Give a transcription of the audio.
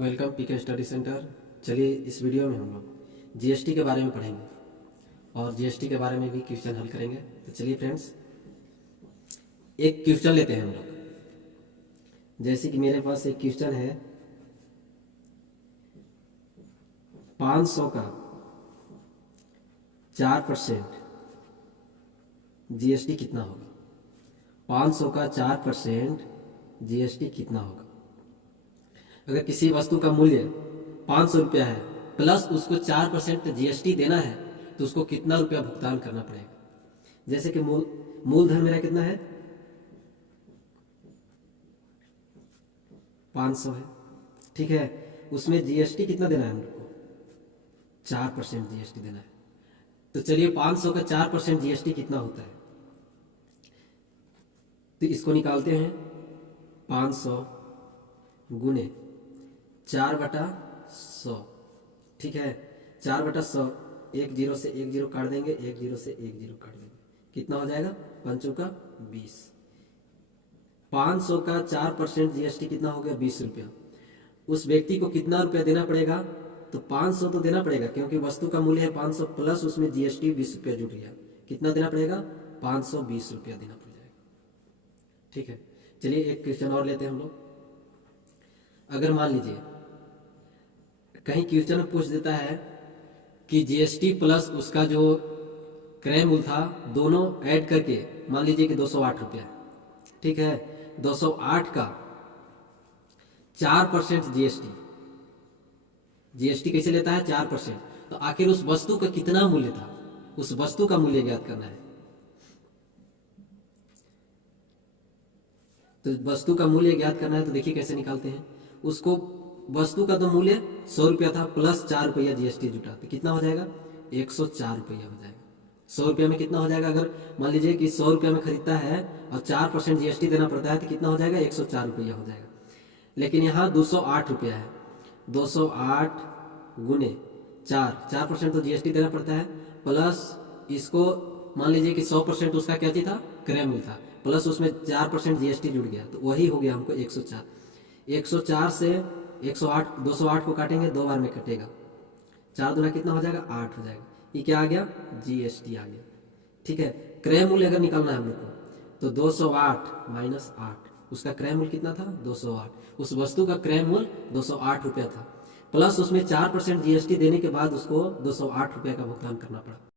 Welcome पीके study centre. चलिए इस video में हम लोग जीएसटी के बारे में पढ़ेंगे और जीएसटी के बारे में भी क्वेश्चन हल करेंगे। तो चलिए फ्रेंड्स, एक क्वेश्चन लेते हैं हम लोग। जैसे कि मेरे पास एक क्वेश्चन है, 500 का 4% जीएसटी कितना होगा। 500 का 4% जीएसटी कितना होगा। अगर किसी वस्तु का मूल्य 500 रुपया है प्लस उसको 4% जीएसटी देना है तो उसको कितना रुपया भुगतान करना पड़ेगा। जैसे कि मूलधन मेरा कितना है, 500 है, ठीक है। उसमें जीएसटी कितना देना है हम लोग को, 4% जीएसटी देना है। तो चलिए 500 का 4% जीएसटी कितना होता है, तो इसको निकालते हैं। 500 गुने 4/100, ठीक है। 4/100, एक जीरो से एक जीरो काट देंगे, एक जीरो से एक जीरो काट देंगे, कितना हो जाएगा, 5 का 20। 500 का 4% जीएसटी कितना हो गया, 20 रुपया। उस व्यक्ति को कितना रुपया देना पड़ेगा, तो 500 तो देना पड़ेगा क्योंकि वस्तु का मूल्य है 500 प्लस उसमें जीएसटी 20 रुपया जुड़ गया। कितना देना पड़ेगा, 520 रुपया देना पड़ जाएगा, ठीक है। चलिए एक क्वेश्चन और लेते हैं हम लोग। अगर मान लीजिए कहीं क्वेश्चन में पूछ देता है कि जीएसटी प्लस उसका जो क्रय मूल्य था दोनों ऐड करके मान लीजिए कि 208 रुपया, ठीक है। 208 का 4% जीएसटी, जीएसटी कैसे लेता है, 4%। तो आखिर उस वस्तु का कितना मूल्य था, उस वस्तु का मूल्य ज्ञात करना है। तो वस्तु का मूल्य ज्ञात करना है तो देखिए कैसे निकालते हैं। उसको वस्तु का तो मूल्य 100 रुपया था प्लस 4 रुपया जीएसटी जुटा, तो कितना हो जाएगा, 104 रुपया हो जाएगा। 100 रुपया में कितना हो जाएगा, अगर मान लीजिए कि 100 रुपया में खरीदता है और 4% जीएसटी देना पड़ता है तो कितना हो जाएगा, 104 रुपया हो जाएगा। लेकिन यहाँ 208 रुपया है, 208 गुने 4% तो जीएसटी देना पड़ता है, प्लस इसको मान लीजिए कि 100% उसका क्या चीज था, क्रय मूल्य था, प्लस उसमें 4% जीएसटी जुड़ गया, तो वही हो गया हमको 104। 104 से 108 208 को काटेंगे, 2 बार में कटेगा, 4 दूना कितना हो जाएगा, 8 हो जाएगा। ये क्या आ गया, जीएसटी आ गया, ठीक है। क्रय मूल्य अगर निकालना है हम लोग को तो 208 माइनस 8, उसका क्रय मूल्य कितना था, 208। उस वस्तु का क्रय मूल्य 208 रुपया था, प्लस उसमें 4% जीएसटी देने के बाद उसको 208 रुपया का भुगतान करना पड़ा।